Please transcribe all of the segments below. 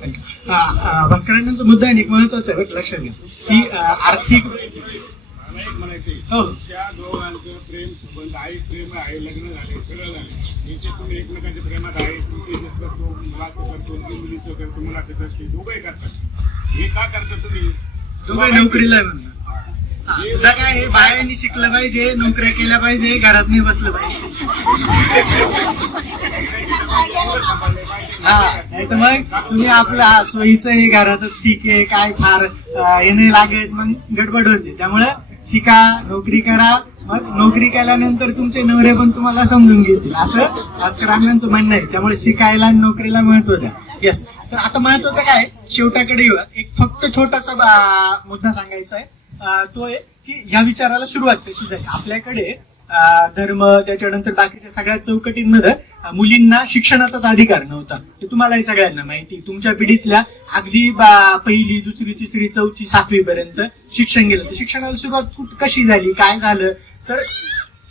Thank you भास्करांचा मुद्दा आहे आणि एक महत्त्वाचा आहे लक्षात घ्या. की अं, आर्थिक म्हणायचंय हो. त्या दोघांचं प्रेम संबंध आई प्रेम आहे लग्न झाले सगळं झाले तुम्ही एकमेकांच्या प्रेमात आहे तू तेजस करतो मुलाचं करतो ती मुलीचं करतो मुलाचं करते दोघंही करतात. हे का करता तुम्ही? दोघं नोकरीला आता काय हे बायांनी शिकलं पाहिजे नोकऱ्या केल्या पाहिजे घरात नाही बसलं पाहिजे. हा नाही तर मग तुम्ही आपलं हा, सोयीचं आहे घरातच ठीक आहे काय फार अं, हे नाही लागत मग गडबड होते त्यामुळे शिका नोकरी करा मग नोकरी केल्यानंतर तुमचे नवरे पण तुम्हाला समजून घेतील. असं भास्करांचं म्हणणं आहे. त्यामुळे शिकायला आणि नोकरीला महत्त्व द्या. येस तर आता महत्वाचं काय शेवटाकडे येऊया. एक फक्त छोटासा मुद्दा सांगायचा आहे. तो आहे की ह्या विचाराला सुरुवात कशी झाली? आपल्याकडे धर्म त्याच्यानंतर बाकीच्या सगळ्या चौकटींमध्ये मुलींना शिक्षणाचाच अधिकार नव्हता. हे तुम्हालाही सगळ्यांना माहिती तुमच्या पिढीतल्या अगदी पहिली दुसरी तिसरी चौथी सातवी पर्यंत शिक्षण गेलं. तर शिक्षणाला सुरुवात कुठ- कशी झाली? काय झालं? तर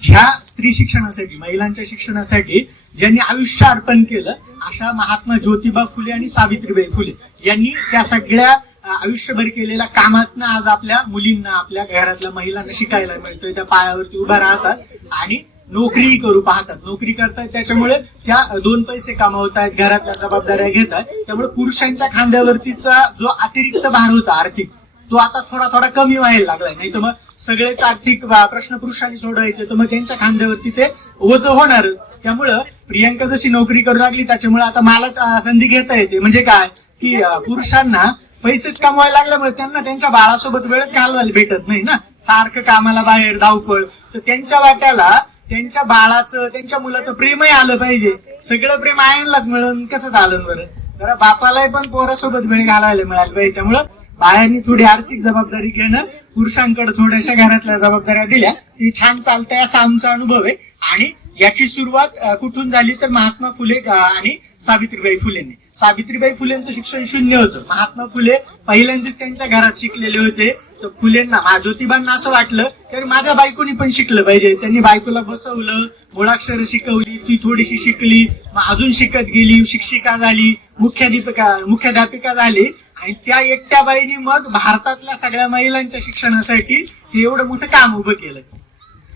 ह्या स्त्री शिक्षणासाठी महिलांच्या शिक्षणासाठी ज्यांनी आयुष्य अर्पण केलं अशा महात्मा ज्योतिबा फुले आणि सावित्रीबाई फुले यांनी त्या सगळ्या आयुष्यभर केलेल्या कामातनं आज आपल्या मुलींना आपल्या घरातल्या महिलांना शिकायला मिळतोय. त्या पायावरती उभ्या राहतात आणि नोकरीही करू पाहतात. नोकरी करतात त्याच्यामुळे त्या दोन पैसे कमावतायत घरातल्या जबाबदाऱ्या घेत आहेत त्यामुळे पुरुषांच्या खांद्यावरतीचा जो अतिरिक्त भार होता आर्थिक तो आता थोडा थोडा कमी व्हायला लागलाय. नाही तर मग सगळेच आर्थिक प्रश्न पुरुषांनी सोडवायचे तर मग त्यांच्या खांद्यावरती ते ओझ होणार. त्यामुळं प्रियांका जशी नोकरी करू लागली त्याच्यामुळे आता मला संधी घेता येते. म्हणजे काय? की पुरुषांना पैसेच कमवायला लागल्यामुळे त्यांना त्यांच्या बाळासोबत वेळच घालवायला भेटत नाही ना. सारखं कामाला बाहेर धावपळ. तर त्यांच्या वाट्याला त्यांच्या बाळाचं त्यांच्या मुलाचं प्रेमही आलं पाहिजे. सगळं प्रेम आयनलाच मिळून कसं झालं बरं? जरा बापालाही पण पोरासोबत वेळ घालवायला मिळायला पाहिजे. त्यामुळं बायांनी थोडी आर्थिक जबाबदारी घेणं पुरुषांकडे थोड्याशा घरातल्या जबाबदाऱ्या दिल्या. ती छान चालतंय असा आमचा अनुभव आहे. आणि याची सुरुवात कुठून झाली तर महात्मा फुले आणि सावित्रीबाई फुलेंनी. सावित्रीबाई फुलेंचं शिक्षण शून्य होतं. महात्मा फुले पहिल्यांदाच त्यांच्या घरात शिकलेले होते. तर फुलेंना मा- ज्योतिबांना असं वाटलं तर माझ्या बायकोनी पण शिकलं पाहिजे. त्यांनी बायकोला बसवलं मुळाक्षर शिकवली ती थोडीशी शिकली मग अजून शिकत गेली शिक्षिका झाली मुख्याधिपिका मुख्याध्यापिका झाली. आणि त्या एकट्या बाईने मग भारतातल्या सगळ्या महिलांच्या शिक्षणासाठी हे एवढं मोठं काम उभं केलं.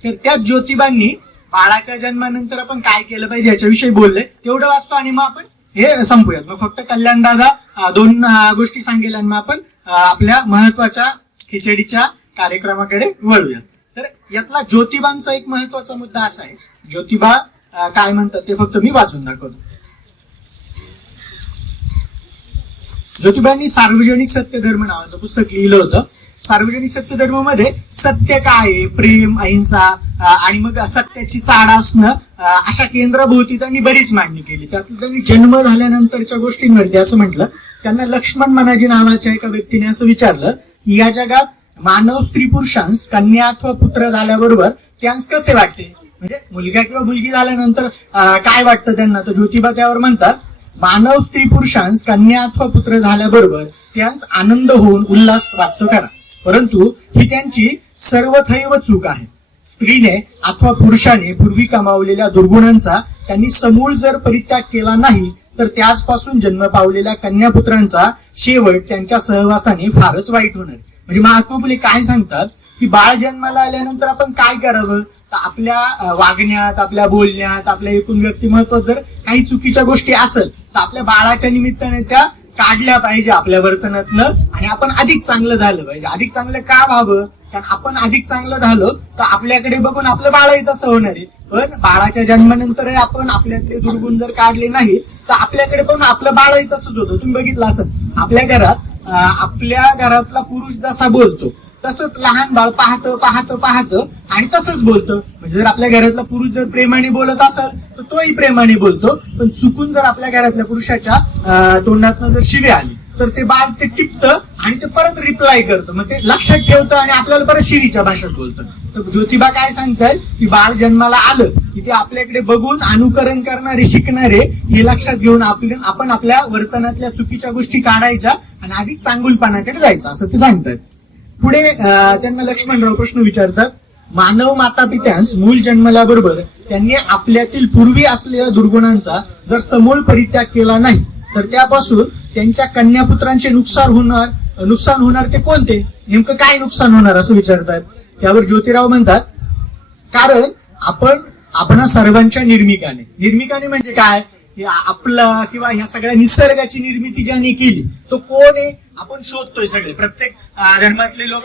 तर त्याच ज्योतिबांनी बाळाच्या जन्मानंतर आपण काय केलं पाहिजे याच्याविषयी बोललंय तेवढं वाचतो आणि मग आपण हे संपूयात मग फक्त कल्याण दादा दोन गोष्टी सांगेल आणि मग आपण आपल्या महत्त्वाच्या खिचडीच्या कार्यक्रमाकडे वळूया तर यातला ज्योतिबांचा एक महत्त्वाचा मुद्दा असा आहे. ज्योतिबा काय म्हणतात ते फक्त मी वाचून दाखवतो. ज्योतिबांनी सार्वजनिक सत्यधर्म नावाचं पुस्तक लिहिलं होतं. सार्वजनिक सत्यधर्ममध्ये सत्य काय आहे? प्रेम अहिंसा आणि मग सत्याची चाड असणं अशा केंद्रभोवती त्यांनी बरीच मांडणी केली. त्यातलं त्यांनी जन्म झाल्यानंतरच्या गोष्टींवरती असं म्हटलं त्यांना लक्ष्मण मनाजी नावाच्या एका व्यक्तीने असं विचारलं की या जगात मानव स्त्री पुरुषांस कन्या अथवा पुत्र झाल्याबरोबर त्यांस कसे वाटते? म्हणजे मुलगा किंवा मुलगी झाल्यानंतर काय वाटतं त्यांना? तर ज्योतिबा त्यावर म्हणतात मानव स्त्री पुरुषांस कन्या अथवा पुत्र झाल्याबरोबर त्यांस आनंद होऊन उल्हास प्राप्त करा. परंतु ही त्यांची सर्वथैव चूक आहे. स्त्रीने अथवा पुरुषाने पूर्वी कमावलेल्या दुर्गुणांचा त्यांनी समूळ जर परित्याग केला नाही तर त्याचपासून जन्म पावलेल्या कन्यापुत्रांचा शेवट त्यांच्या सहवासाने फारच वाईट होणार. म्हणजे महात्मा फुले काय सांगतात? की बाळ जन्माला आल्यानंतर आपण काय करावं? तर आपल्या वागण्यात आपल्या बोलण्यात आपल्या एकूण व्यक्तिमत्व जर काही चुकीच्या गोष्टी असेल तर आपल्या बाळाच्या निमित्ताने त्या काढल्या पाहिजे आपल्या वर्तनातनं आणि आपण अधिक चांगलं झालं पाहिजे. अधिक चांगलं का व्हावं? कारण आपण अधिक चांगलं झालो तर आपल्याकडे बघून आपलं बाळही तसं होणार आहे. पण बाळाच्या जन्मानंतर आपण आपल्यातले दुर्गुण जर काढले नाही तर आपल्याकडे पण आपलं बाळही तसंच होतं. तुम्ही बघितलं असं आपल्या घरात आपल्या घरातला पुरुष जसा बोलतो तसंच लहान बाळ पाहतं पाहतं पाहतं आणि तसंच बोलतं. म्हणजे जर आपल्या घरातला पुरुष जर प्रेमाने बोलत असेल तर तोही प्रेमाने बोलतो. पण चुकून जर आपल्या घरातल्या पुरुषाच्या अं, तोंडातनं जर शिवे आली तर ते बाळ ते टिपतं आणि ते परत रिप्लाय करतं. मग ते लक्षात ठेवतं आणि आपल्याला परत शिरीच्या भाषेत बोलतं. तर ज्योतिबा काय सांगताय की बाळ जन्माला आलं की ते आपल्याकडे बघून अनुकरण करणारे शिकणारे हे लक्षात घेऊन आपण आपल्या वर्तनातल्या चुकीच्या गोष्टी काढायच्या आणि अधिक चांगुलपणाकडे जायचं असं ते सांगतात पुढे त्यांना लक्ष्मणराव प्रश्न विचारतात मानव माता पित्यांस मूल जन्मल्याबरोबर त्यांनी आपल्यातील पूर्वी असलेल्या दुर्गुणांचा जर समूळ परित्याग केला नाही तर त्यापासून त्यांच्या कन्यापुत्रांचे नुकसान होणार नुकसान होणार ते कोणते? नेमकं काय नुकसान होणार असं विचारतात. त्यावर ज्योतिराव म्हणतात कारण आपण आपण सर्वांच्या निर्मिकाने. निर्मिकाने म्हणजे काय? हे आपलं किंवा ह्या सगळ्या निसर्गाची निर्मिती ज्याने केली तो कोण आहे? आपण शोधतोय सगळे. प्रत्येक धर्मातले लोक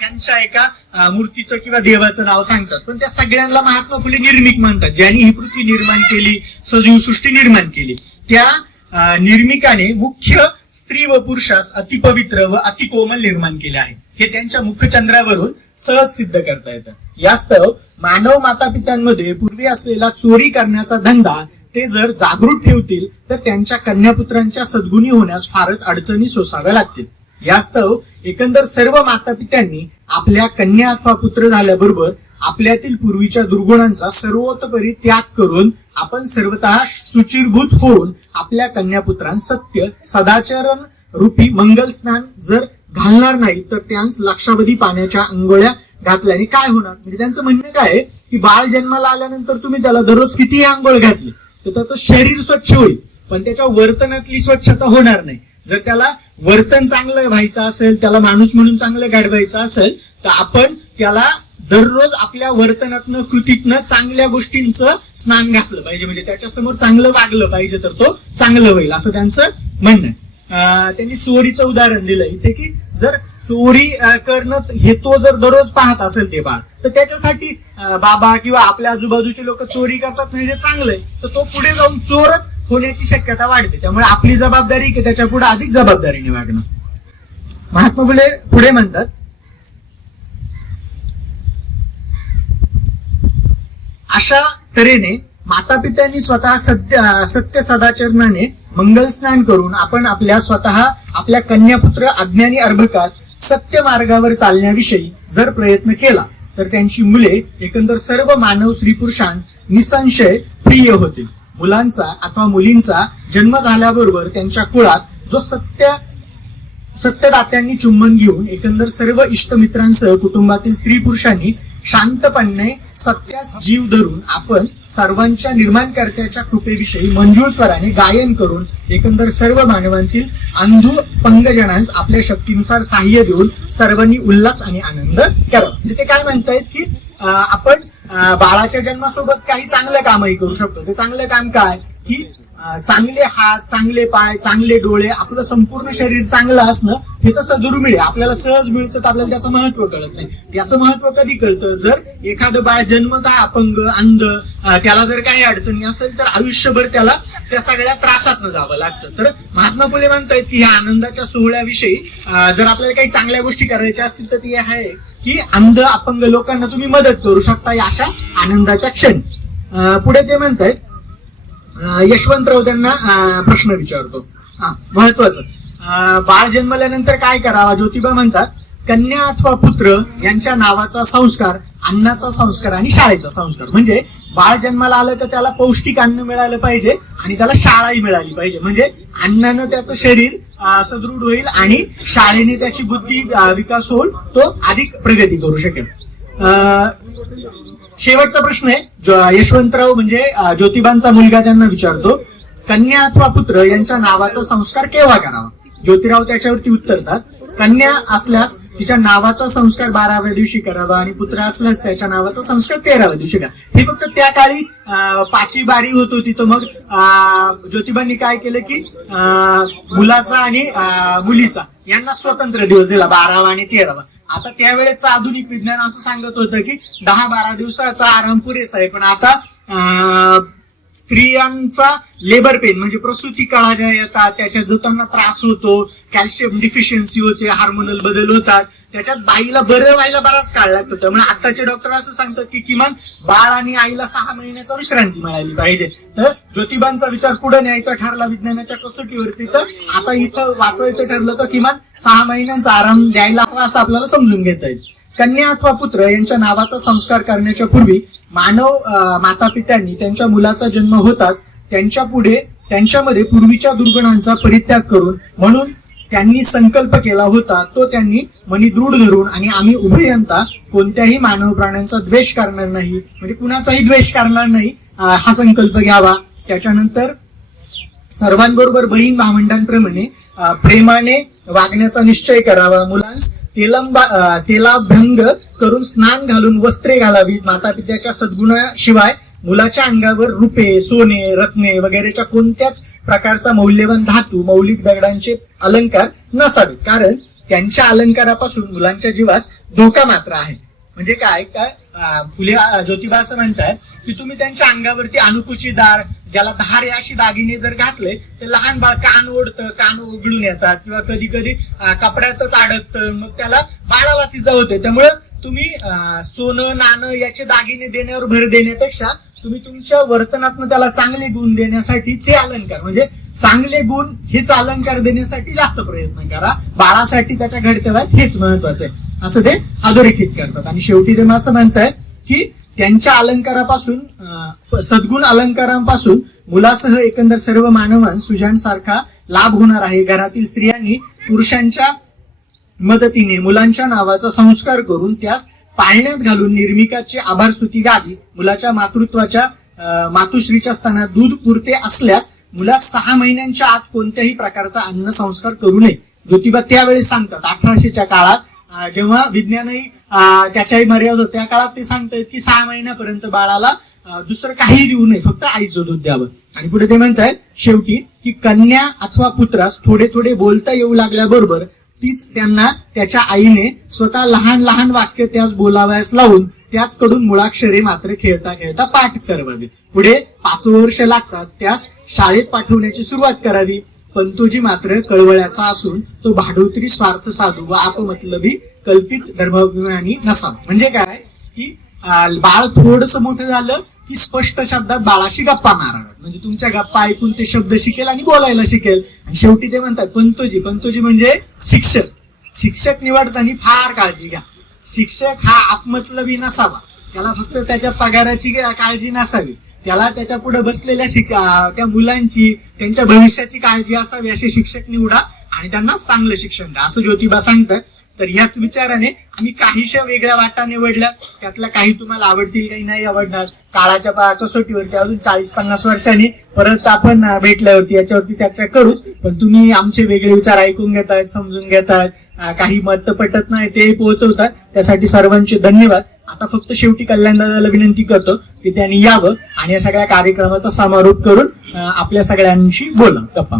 त्यांच्या एका मूर्तीचं किंवा देवाचं नाव सांगतात. पण त्या सगळ्यांना महात्मा फुले निर्मिक म्हणतात ज्यांनी ही पृथ्वी निर्माण केली सजीव सृष्टी निर्माण केली त्या निर्मिकाने मुख्य स्त्री व पुरुषास अतिपवित्र व अतिकोमल निर्माण केले आहे. हे त्यांच्या मुखचंद्रावरून सहज सिद्ध करता येतं. यास्तव मानव माता पित्यांमध्ये पूर्वी असलेला चोरी करण्याचा धंदा ते जर जागृत ठेवतील तर त्यांच्या कन्यापुत्रांच्या सद्गुणी होण्यास फारच अडचणी सोसाव्या लागतील. यास्तव एकंदर सर्व माता पित्यांनी आपल्या कन्या अथवा पुत्र झाल्याबरोबर आपल्यातील पूर्वीच्या दुर्गुणांचा सर्वोतपरी त्याग करून आपण सर्वतः सुचिरभूत होऊन आपल्या कन्यापुत्रांस सत्य सदाचरण रूपी मंगल स्नान जर घालणार नाही तर त्यांस लक्षावधी पाण्याच्या अंघोळ्या घातल्याने काय होणार? म्हणजे त्यांचं म्हणणं काय आहे की बाळ जन्माला आल्यानंतर तुम्ही त्याला दररोज कितीही आंघोळ घातली तर त्याचं शरीर स्वच्छ होईल. पण त्याच्या वर्तनातली स्वच्छता होणार नाही. जर त्याला वर्तन चांगलं व्हायचं असेल त्याला माणूस म्हणून चांगलं घडवायचं असेल तर आपण त्याला दररोज आपल्या वर्तनातनं कृतीतनं चांगल्या गोष्टींचं स्नान घातलं पाहिजे. म्हणजे त्याच्यासमोर चांगलं वागलं पाहिजे तर तो चांगलं होईल असं त्यांचं म्हणणं त्यांनी चोरीचं उदाहरण दिलं इथे की जर चोरी करणं हे तो जर दररोज पाहत असेल ते बाळ तर त्याच्यासाठी बाबा किंवा आपल्या आजूबाजूचे लोक चोरी करतात म्हणजे चांगलंय. तर तो पुढे जाऊन चोरच होण्याची शक्यता वाढते. त्यामुळे आपली जबाबदारी की त्याच्या पुढे अधिक जबाबदारीने वागणं. महात्मा फुले पुढे म्हणतात अशा तऱ्हेने माता पित्यांनी स्वतः सत्य सत्य सदाचरणाने मंगल स्नान करून आपण आपल्या स्वतः आपल्या कन्यापुत्र अज्ञानी अर्भकात सत्य मार्गावर चालण्याविषयी जर प्रयत्न केला तर त्यांची मुले एकंदर सर्व मानव स्त्री पुरुषांस निसंशय प्रिय होतील. मुलांचा अथवा मुलींचा जन्म झाल्याबरोबर त्यांच्या कुळात जो सत्य सत्यदात्यांनी चुंबन घेऊन एकंदर सर्व इष्टमित्रांसह कुटुंबातील स्त्री पुरुषांनी शांतपणे सत्यास जीव धरून आपण सर्वांच्या निर्माणकर्त्याच्या कृपेविषयी मंजूळ स्वराने गायन करून एकंदर सर्व मानवांतील अंधू पंगजनांस आपल्या शक्तीनुसार सहाय्य देऊन सर्वांनी उल्हास आणि आनंद करावा. म्हणजे ते काय म्हणतायत की आपण बाळाच्या जन्मासोबत काही चांगलं कामही करू शकतो. ते चांगलं काम काय? की चांगले हात चांगले पाय चांगले डोळे आपलं संपूर्ण शरीर चांगलं असणं हे तसं दुर्मिळ आहे. आपल्याला सहज मिळतं तर आपल्याला त्याचं महत्त्व कळत नाही. त्याचं महत्त्व कधी कळतं? जर एखादं बाळ जन्मतः अपंग अंध त्याला जर काही अडचणी असेल तर आयुष्यभर त्याला त्या सगळ्या त्रासातनं जावं लागतं. तर महात्मा फुले म्हणतायत की ह्या आनंदाच्या सोहळ्याविषयी जर आपल्याला काही चांगल्या गोष्टी करायच्या असतील तर ती आहे की अंध अपंग लोकांना तुम्ही मदत करू शकता या अशा आनंदाच्या क्षणी. पुढे ते म्हणतायत यशवंतराव त्यांना प्रश्न विचारतो. हा महत्वाचं. अं, बाळ जन्मल्यानंतर काय करावा? ज्योतिबा म्हणतात कन्या अथवा पुत्र यांच्या नावाचा संस्कार अन्नाचा संस्कार आणि शाळेचा संस्कार. म्हणजे बाळ जन्माला आलं तर त्याला पौष्टिक अन्न मिळालं पाहिजे आणि त्याला शाळाही मिळाली पाहिजे. म्हणजे अन्नानं त्याचं शरीर सदृढ होईल आणि शाळेने त्याची बुद्धी विकास होऊन तो अधिक प्रगती करू शकेल. अं, शेवटचा प्रश्न आहे. जो- यशवंतराव म्हणजे ज्योतिबांचा मुलगा त्यांना विचारतो कन्या अथवा पुत्र यांच्या नावाचा संस्कार केव्हा करावा? ज्योतिराव त्याच्यावरती उत्तरतात कन्या असल्यास तिच्या नावाचा संस्कार बाराव्या दिवशी करावा आणि पुत्र असल्यास त्याच्या नावाचा संस्कार तेराव्या दिवशी करा. हे फक्त त्या काळी पाची पाचवी बारी होत होती. तर मग ज्योतिबांनी काय केलं की अं, मुलाचा आणि अं, मुलीचा यांना स्वतंत्र दिवस दिला बारावा आणि तेरावा. आता त्यावेळेच आधुनिक विज्ञान असं सांगत होतं की दहा बारा दिवसाचा आराम पुरेसा आहे. पण आता स्त्रियांचा लेबर पेन म्हणजे प्रसूती काळा ज्या येतात त्याच्या जो त्रास होतो कॅल्शियम डिफिशियन्सी होते हार्मोनल बदल होतात. त्याच्यात बाईला बरं व्हायला बराच काळ लागतो त्यामुळे आताचे डॉक्टर असं सांगतात की किमान बाळ आणि आईला सहा महिन्याचा विश्रांती मिळाली पाहिजे. तर ज्योतिबांचा विचार पुढे न्यायचा ठरला विज्ञानाच्या कसोटीवरती. तर आता इथं वाचवायचं ठरलं तर किमान सहा महिन्यांचा आराम द्यायला हवा असं आपल्याला समजून घेता येईल. कन्या अथवा पुत्र यांच्या नावाचा संस्कार करण्याच्या पूर्वी मानव माता पित्यांनी त्यांच्या मुलाचा जन्म होताच त्यांच्या पुढे त्यांच्यामध्ये पूर्वीच्या दुर्गुणांचा परित्याग करून म्हणून त्यांनी संकल्प केला होता तो त्यांनी मनी दृढ धरून आणि आम्ही उभयंता कोणत्याही मानव प्राण्यांचा द्वेष करणार नाही म्हणजे कुणाचाही द्वेष करणार नाही हा संकल्प घ्यावा. त्याच्यानंतर सर्वांबरोबर बहीण भावंडांप्रमाणे प्रेमाने वागण्याचा निश्चय करावा. मुलांस तेलंबा अं, तेलाभ्यंग करून स्नान घालून वस्त्रे घालावी माता पित्याच्या सद्गुणाशिवाय मुलाच्या अंगावर रुपे सोने रत्ने वगैरेच्या कोणत्याच प्रकारचा मौल्यवान धातू मौलिक दगडांचे अलंकार नसावे. कारण त्यांच्या अलंकारापासून मुलांच्या जीवास धोका मात्र आहे. म्हणजे काय? का फुले ज्योतिबा असं म्हणतात की तुम्ही त्यांच्या अंगावरती अनुकुची दार ज्याला धार अशी दागिने जर घातले तर लहान बाळ कान ओढतं कान उघडून येतात. किंवा कधी कधी कपड्यातच अडकतं. मग त्याला बाळाला इजा होते त्यामुळं तुम्ही सोनं नाणं याचे दागिने देण्यावर भर देण्यापेक्षा तुम्ही तुमच्या वर्तनातनं त्याला चांगले गुण देण्यासाठी ते अलंकार. म्हणजे चांगले गुण हेच अलंकार देण्यासाठी जास्त प्रयत्न करा. बाळासाठी त्याच्या घडत्या हेच महत्वाचं आहे. असं ते अधोरेखित करतात. आणि शेवटी ते असं म्हणताय की त्यांच्या अलंकारापासून सद्गुण अलंकारांपासून मुलासह एकंदर सर्व मानवांस सुजानसारखा लाभ होणार आहे. घरातील स्त्रियांनी पुरुषांच्या मदतीने मुलांच्या नावाचा संस्कार करून त्यास पाळण्यात घालून निर्मिकाची आभार स्तुती गावी मुलाच्या मातृत्वाच्या मातुश्रीच्या स्थानात दूध पुरते असल्यास मुलास सहा महिन्यांच्या आत कोणत्याही प्रकारचा अन्न संस्कार करू नये. ज्योतिबा त्यावेळी सांगतात अठराशेच्या काळात जेव्हा विज्ञानही त्याच्याही मर्यादा होत्या, त्या काळात ते सांगतात की सहा महिन्यापर्यंत बाळाला दुसरं काही देऊ नये फक्त आईचं दूध द्यावं. आणि पुढे ते म्हणतायत शेवटी की कन्या अथवा पुत्रास थोडे थोडे बोलता येऊ लागल्याबरोबर तीच त्यांना त्याच्या आईने स्वतः लहान लहान वाक्य त्यास बोलावयास लावून त्याचकडून मुळाक्षरे मात्र खेळता खेळता पाठ करावी पुढे पाच वर्ष लागतात त्यास शाळेत पाठवण्याची सुरुवात करावी. पंतोजी मात्र कळवळ्याचा असून तो भाडोत्री स्वार्थ साधू व आपमतलबी कल्पित धर्माभिमानी नसावा. म्हणजे काय? की बाळ थोडस मोठं झालं की स्पष्ट शब्दात बाळाशी गप्पा माराव्यात. म्हणजे तुमच्या गप्पा ऐकून ते शब्द शिकेल आणि बोलायला शिकेल. आणि शेवटी ते म्हणतात पंतोजी पंतोजी म्हणजे शिक्षक. शिक्षक निवडताना फार काळजी घ्या. शिक्षक हा आत्मतलबी नसावा. त्याला फक्त त्याच्या पगाराची काळजी नसावी. त्याला त्याच्या पुढे बसलेल्या त्या मुलांची त्यांच्या भविष्याची काळजी असावी असे शिक्षक निवडा आणि त्यांना चांगलं शिक्षण द्या. असं ज्योतिबा सांगतात. तर ह्याच विचाराने आम्ही काहीशा वेगळ्या वाटा निवडल्या. त्यातल्या काही तुम्हाला आवडतील काही नाही आवडणार. काळाच्या कसोटीवरती अजून चाळीस पन्नास वर्षांनी परत आपण भेटल्यावरती याच्यावरती चर्चा करू. पण तुम्ही आमचे वेगळे विचार ऐकून घेतायत समजून घेतायत काही मत पटत नाही ते पोहोचवतात त्यासाठी सर्वांचे धन्यवाद. आता फक्त शेवटी कल्याण दादाला विनंती करतो की त्यांनी यावं आणि या सगळ्या कार्यक्रमाचा समारोप करून आपल्या सगळ्यांशी बोला गप्पा